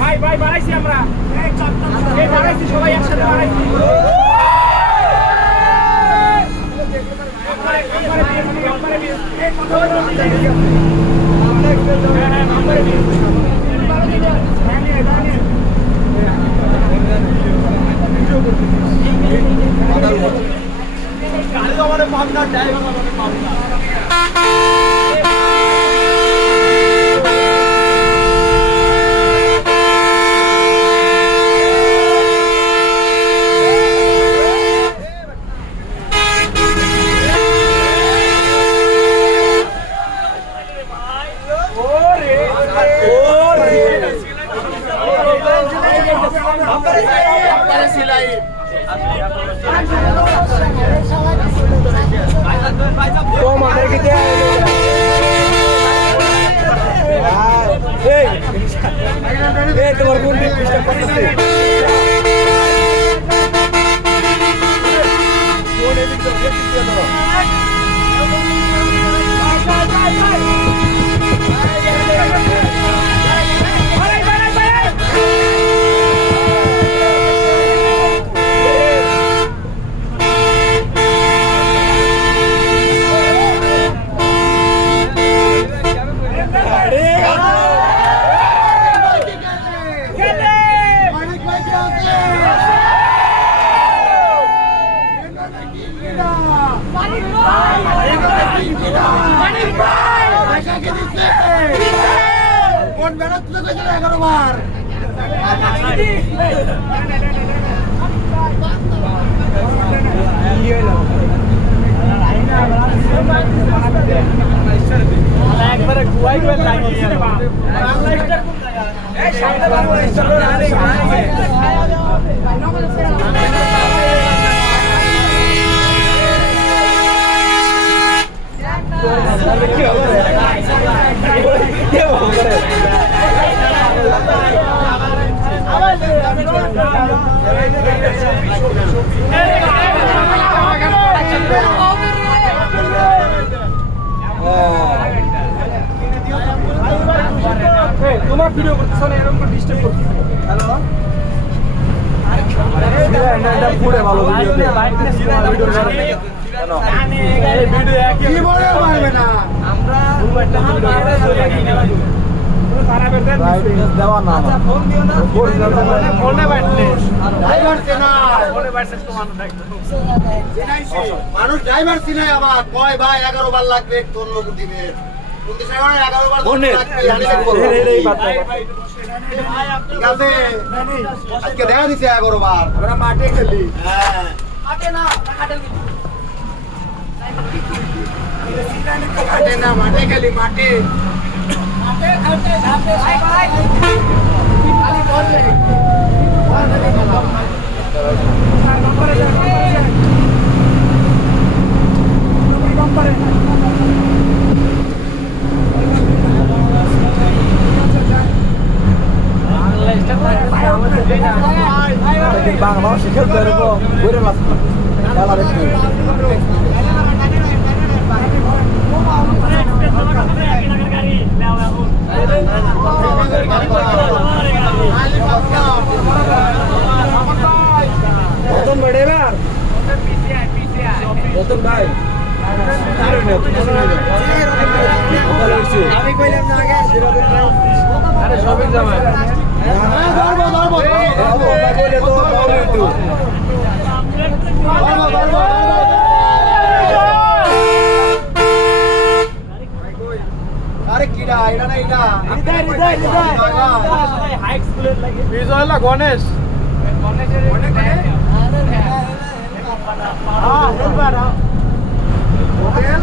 ভাই ভাই বাড়াইছি আমরা এই বাড়াইছি সবাই একসাথে বাড়াইছি তোমার কোন দিক ডিস্টার্ব করতেছে কোন এদিক তো গেট দিয়ে দাও কোন বেড়া তুলে কইছিল 11 বার একবারে গুয়াই করে লাগিয়ে বাংলা স্টার কোন জায়গা এই সামনে বাংলা স্টার আরে কি হবে কে হবে তোমার ভিডিও করতেছ না এরকম করে ডিস্টার্ব করতেছ হ্যালো এটা পুরো ভালো ভিডিও এই ভিডিও একই কি বলে মারবে না আমরা দেওয়া না ফোন দিও না ফোনে বাইটলে ড্রাইভার চেনা ফোনে বাইটলে তো মানুষ দেখতো মানুষ ড্রাইভার চিনে আবার কয় ভাই 11 বার লাগবে তোর লোক দিবে কোনতে সাগরে 11 বার ফোনে জানি দেখবো এই বাত ঠিক আছে আজকে দেখা দিছে 11 বার আমরা মাঠে খেলি হ্যাঁ মাঠে না কাটে না মাঠে খেলি মাঠে মাঠে ধাপে ভাই ভাই খালি বল রে নম্বরে বাংলা শিখে বেরোবো ঘুরে লাগবে খেলা দেখি রতন বেড়েবা রতন ভাই আমি কইলাম না আগে আরে সবই জামাই আরে কিডা এটা না এটা হাই স্কুলের লাগে বিজয়লা গণেশ গণেশের হ্যাঁ হেলবার হোটেল